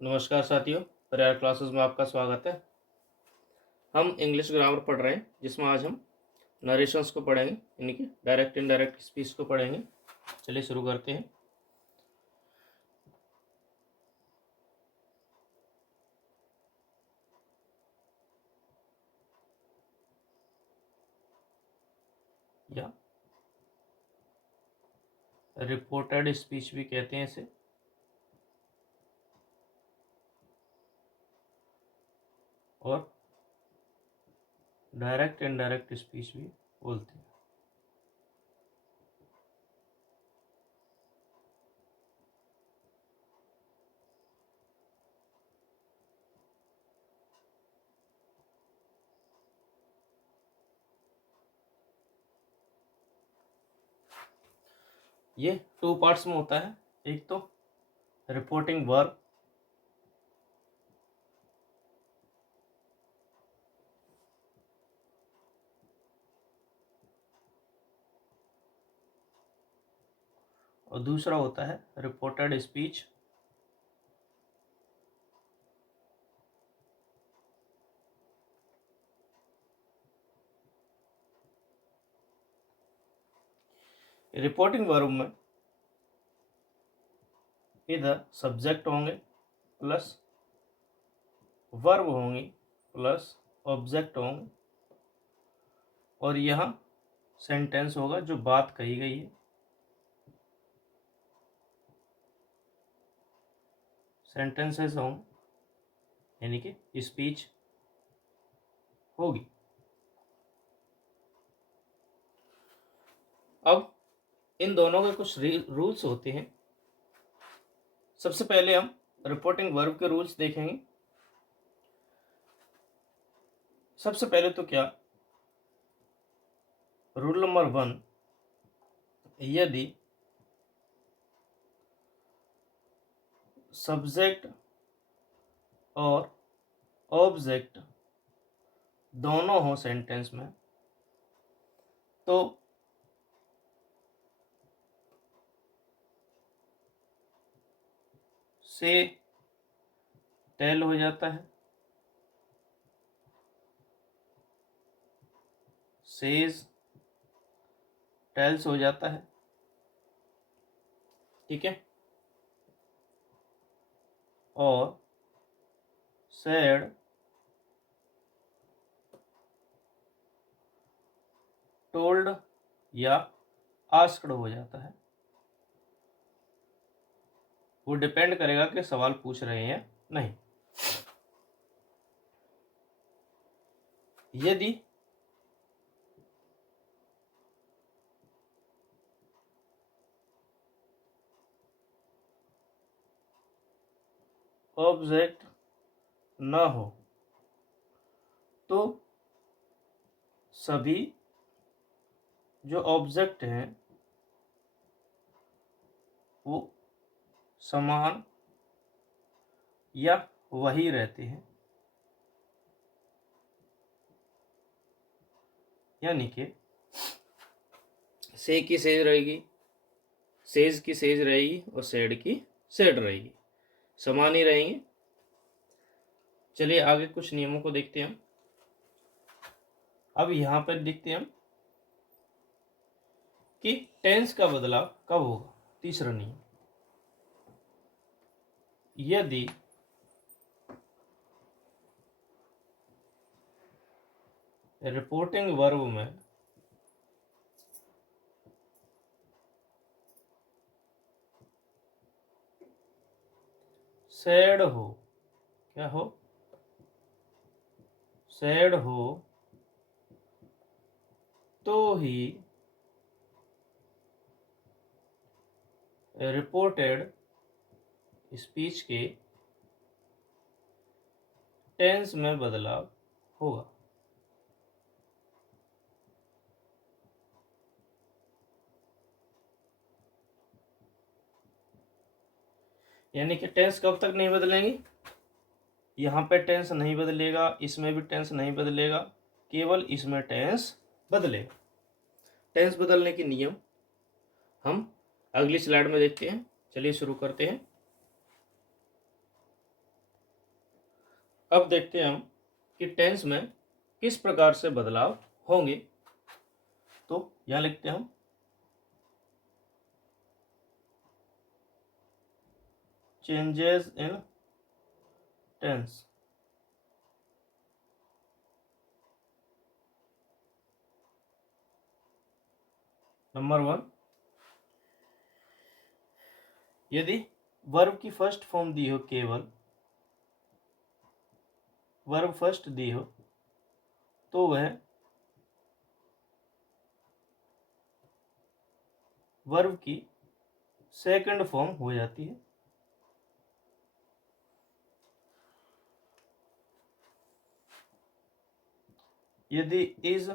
नमस्कार साथियों, पर्याय क्लासेस में आपका स्वागत है। हम इंग्लिश ग्रामर पढ़ रहे हैं, जिसमें आज हम नरेशंस को पढ़ेंगे, यानी कि डायरेक्ट इनडायरेक्ट स्पीच को पढ़ेंगे। चलिए शुरू करते हैं। या रिपोर्टेड स्पीच भी कहते हैं इसे, और डायरेक्ट इनडायरेक्ट स्पीच भी बोलते हैं। ये 2 पार्ट्स में होता है। एक तो रिपोर्टिंग वर्ब, और दूसरा होता है रिपोर्टेड स्पीच। रिपोर्टिंग वर्ब में इधर सब्जेक्ट होंगे प्लस वर्ब होंगी प्लस ऑब्जेक्ट होंगे, और यहाँ सेंटेंस होगा जो बात कही गई है। सेंटेंसेस होंगे, यानी कि स्पीच होगी। अब इन दोनों के कुछ रूल्स होते हैं। सबसे पहले हम रिपोर्टिंग वर्ब के रूल्स देखेंगे। सबसे पहले तो क्या, रूल नंबर 1, यदि सब्जेक्ट और ऑब्जेक्ट दोनों हो सेंटेंस में, तो से टेल हो जाता है, सेज टेल्स हो जाता है। ठीक है, और सेड टोल्ड या आस्क्ड हो जाता है। वो डिपेंड करेगा कि सवाल पूछ रहे हैं नहीं। यदि ऑब्जेक्ट न हो तो सभी जो ऑब्जेक्ट हैं वो समान या वही रहते हैं, यानी कि से की सेज रहेगी, सेज की सेज रहेगी, और सेड की सेड रहेगी, समान ही रहेंगे। चलिए आगे कुछ नियमों को देखते हैं हम। अब यहां पर देखते हैं हम कि टेंस का बदलाव कब होगा। तीसरा नियम, यदि रिपोर्टिंग वर्ब में सैड हो, क्या हो, सैड हो, तो ही रिपोर्टेड स्पीच के टेंस में बदलाव होगा। यानी कि टेंस कब तक नहीं बदलेंगे, यहाँ पे टेंस नहीं बदलेगा, इसमें भी टेंस नहीं बदलेगा, केवल इसमें टेंस बदलेगा। टेंस बदलने के नियम हम अगली स्लाइड में देखते हैं। चलिए शुरू करते हैं। अब देखते हैं हम कि टेंस में किस प्रकार से बदलाव होंगे। तो यहां लिखते हैं हम चेंजेस इन टेंस। नंबर 1, यदि वर्ब की फर्स्ट फॉर्म दी हो, केवल वर्ब फर्स्ट दी हो, तो वह वर्ब की सेकंड फॉर्म हो जाती है। यदि इज,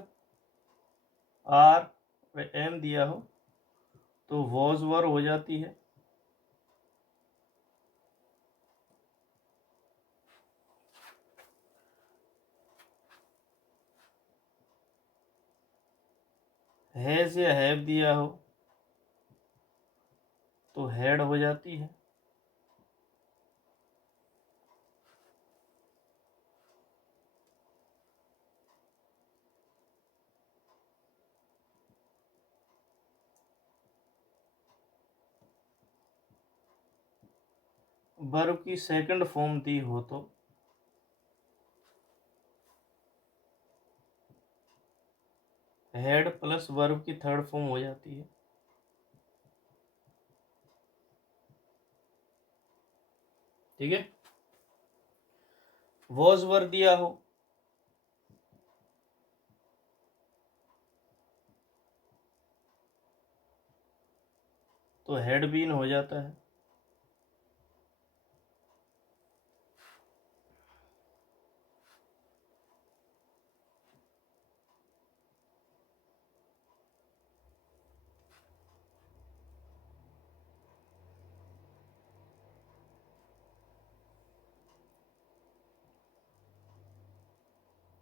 आर व एम दिया हो तो वॉज वर्ब हो जाती है। हैज या हैव दिया हो तो हैड हो जाती है। वर्ब की सेकंड फॉर्म दी हो तो हैड प्लस वर्ब की थर्ड फॉर्म हो जाती है। ठीक है। वॉज वर्ब दिया हो तो हैड बीन हो जाता है।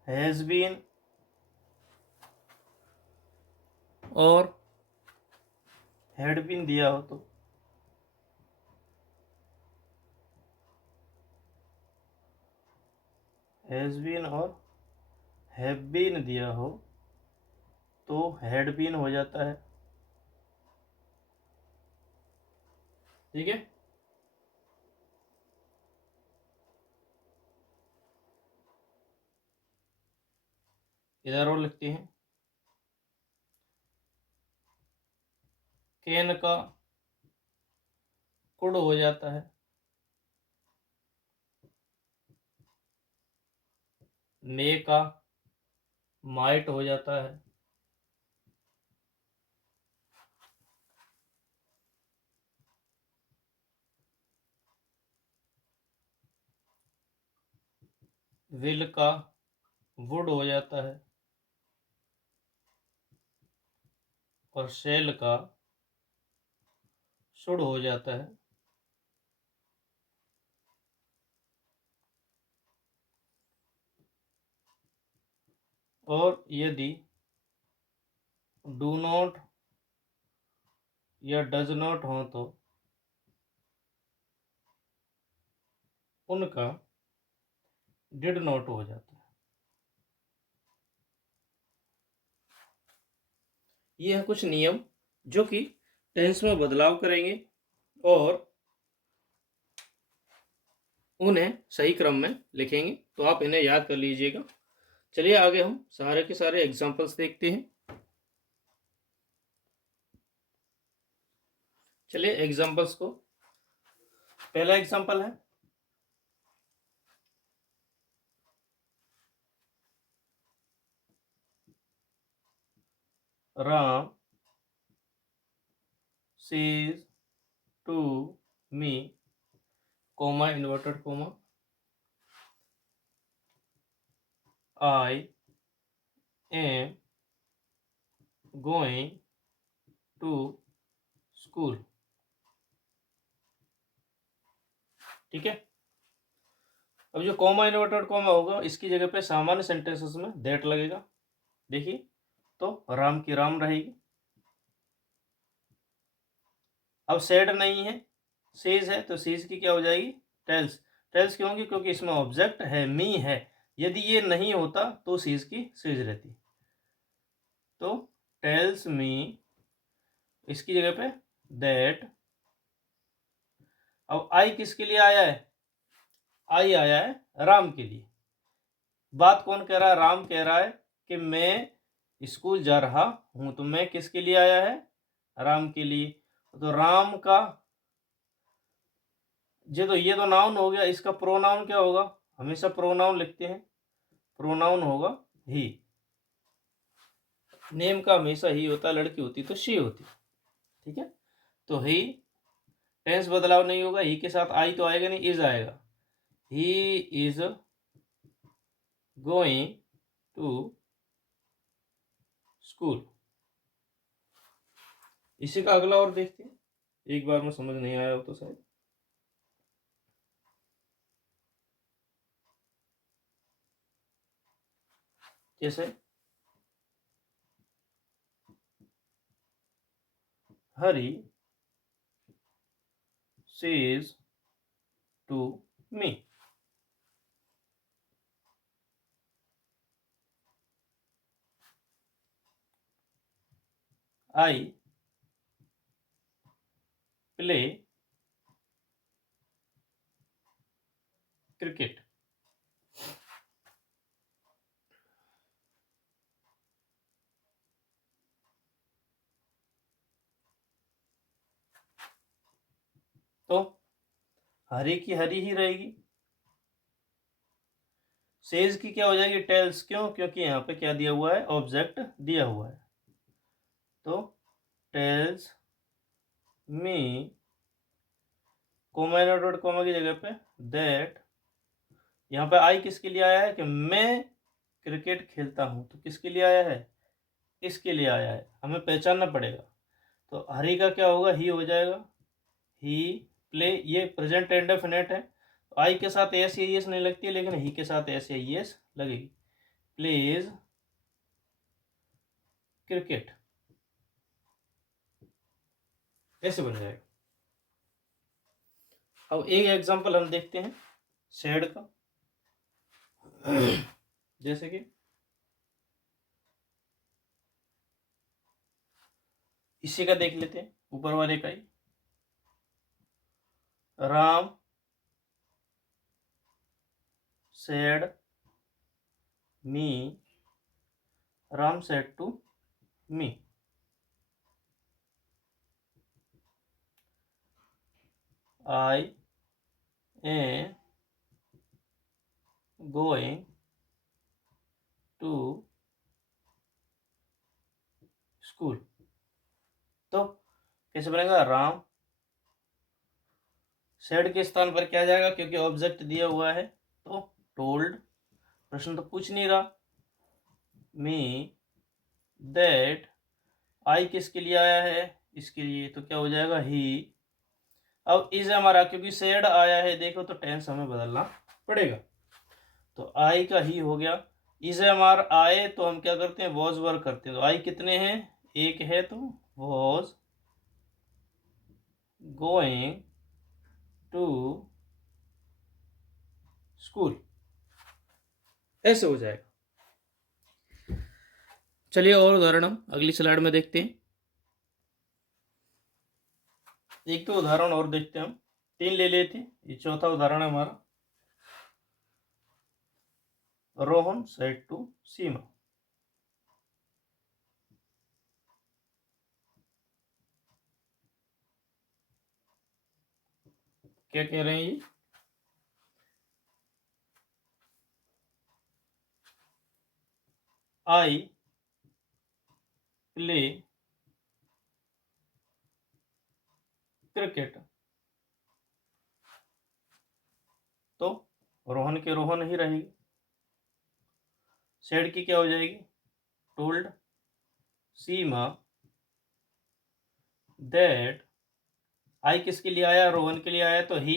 हैज बीन और हैड बीन दिया हो तो हैज बीन और हैव बीन दिया हो तो हैड बीन हो जाता है। ठीक है। इधर और लिखते हैं, कैन का कुड हो जाता है। मे का माइट हो जाता है। विल का वुड हो जाता है। और शेल का शुड हो जाता है। और यदि डू नॉट या डज नॉट हो तो उनका डिड नॉट हो जाता है। ये है कुछ नियम जो कि टेंस में बदलाव करेंगे और उन्हें सही क्रम में लिखेंगे। तो आप इन्हें याद कर लीजिएगा। चलिए आगे हम सारे के सारे एग्जाम्पल्स देखते हैं। चलिए एग्जाम्पल्स को, पहला एग्जाम्पल है, Ram says to me, comma inverted comma, I am going to school. ठीक है। अब जो कॉमा इन्वर्टेड कॉमा होगा इसकी जगह पे सामान्य सेंटेंसेस में दैट लगेगा। देखिए, तो राम की राम रहेगी। अब सेड नहीं है, सेज है, तो सेज की क्या हो जाएगी, टेल्स। टेल्स क्यों होंगी? क्योंकि इसमें ऑब्जेक्ट है, मी है। यदि ये नहीं होता तो सीज की सीज रहती। तो टेल्स मी, इसकी जगह पे दैट। अब आई किसके लिए आया है? आई आया है राम के लिए। बात कौन कह रहा है? राम कह रहा है कि मैं स्कूल जा रहा हूं। तो मैं किसके लिए आया है? राम के लिए। तो राम का ये तो नाउन हो गया। इसका प्रोनाउन क्या होगा? हमेशा प्रोनाउन लिखते हैं, प्रोनाउन होगा ही। नेम का हमेशा ही होता, लड़की होती तो शी होती। ठीक है, तो ही, टेंस बदलाव नहीं होगा। ही के साथ आई तो आएगा नहीं, इज आएगा। He is going to school. इसी का अगला और देखते हैं, एक बार में समझ नहीं आया हो तो शायद। जैसे Hari says to me. I play cricket. तो हरी की हरी ही रहेगी। सेज की क्या हो जाएगी? टेल्स। क्यों? क्योंकि यहाँ पे क्या दिया हुआ है? ऑब्जेक्ट दिया हुआ है। तो tells me, comma dot comma की जगह पे दैट। यहाँ पे आई किसके लिए आया है? कि मैं क्रिकेट खेलता हूँ। तो किसके लिए आया है? इसके लिए आया है। हमें पहचानना पड़ेगा। तो हरी का क्या होगा? ही हो जाएगा। ही प्ले, ये प्रेजेंट इंडेफिनिट है। तो आई के साथ एस या एस नहीं लगती है, लेकिन ही के साथ एस या एस लगेगी। प्लेज क्रिकेट, ऐसे बन जाएगा। अब एक एग्जांपल हम देखते हैं शेड का। जैसे कि इसी का देख लेते हैं, ऊपर वाले का ही। Ram said me, Ram said to me. I am going to school. तो कैसे बनेगा? राम सेड के स्थान पर क्या जाएगा? क्योंकि ऑब्जेक्ट दिया हुआ है। तो टोल्ड, प्रश्न तो पूछ नहीं रहा। मी दैट, आई किसके लिए आया है? इसके लिए। तो क्या हो जाएगा? ही। अब इज हमारा, क्योंकि सेड आया है, देखो तो टेंस हमें बदलना पड़ेगा। तो आई का ही हो गया। इज हमार आए तो हम क्या करते हैं? वॉज वर्क करते हैं। तो आई कितने हैं? एक है, तो वॉज गोइंग टू स्कूल, ऐसे हो जाएगा। चलिए और उदाहरण हम अगली स्लाइड में देखते हैं। एक तो उदाहरण और देखते हैं हम, 3 ले लेते हैं। ये चौथा उदाहरण है हमारा। रोहन सेड टू सीमा। क्या कह रहे हैं ये? आई प्ले क्रिकेट। तो रोहन के रोहन ही रहेगी। सेड की क्या हो जाएगी? Told Seema that. आई किसके लिए आया? रोहन के लिए आया, तो ही।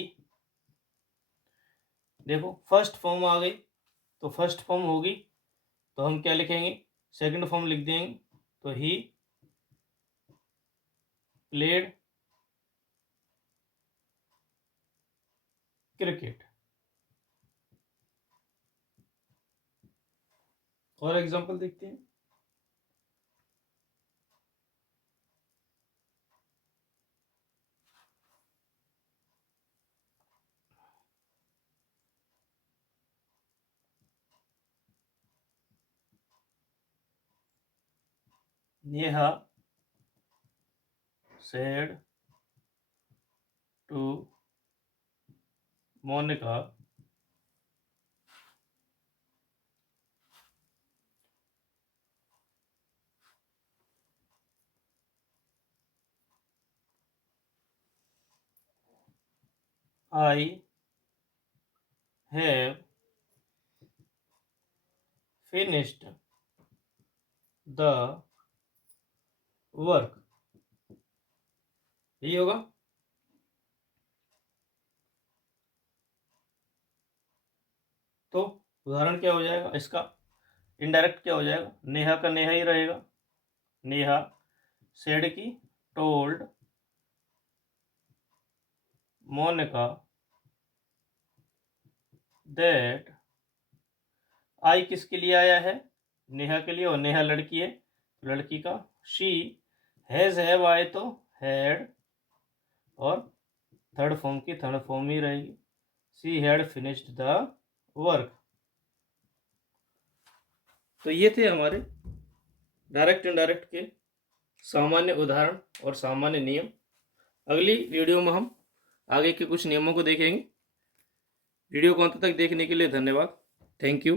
देखो फर्स्ट फॉर्म आ गई, तो फर्स्ट फॉर्म होगी तो हम क्या लिखेंगे? सेकंड फॉर्म लिख देंगे। तो ही प्लेड क्रिकेट। और एग्जांपल देखते हैं। Neha said to Monica I have finished the work। यही होगा। तो उदाहरण क्या हो जाएगा इसका, इनडायरेक्ट क्या हो जाएगा, नेहा का नेहा ही रहेगा। नेहा सेड की टोल्ड मोनिका दैट, आई किसके लिए आया है, नेहा के लिए, और नेहा लड़की है, लड़की का। शी हैज हैव आए तो हैड, और थर्ड फॉर्म की थर्ड फॉर्म ही रहेगी, she had finished the work. तो ये थे हमारे डायरेक्ट इनडायरेक्ट के सामान्य उदाहरण और सामान्य नियम। अगली वीडियो में हम आगे के कुछ नियमों को देखेंगे। वीडियो को अंत तक देखने के लिए धन्यवाद। Thank you.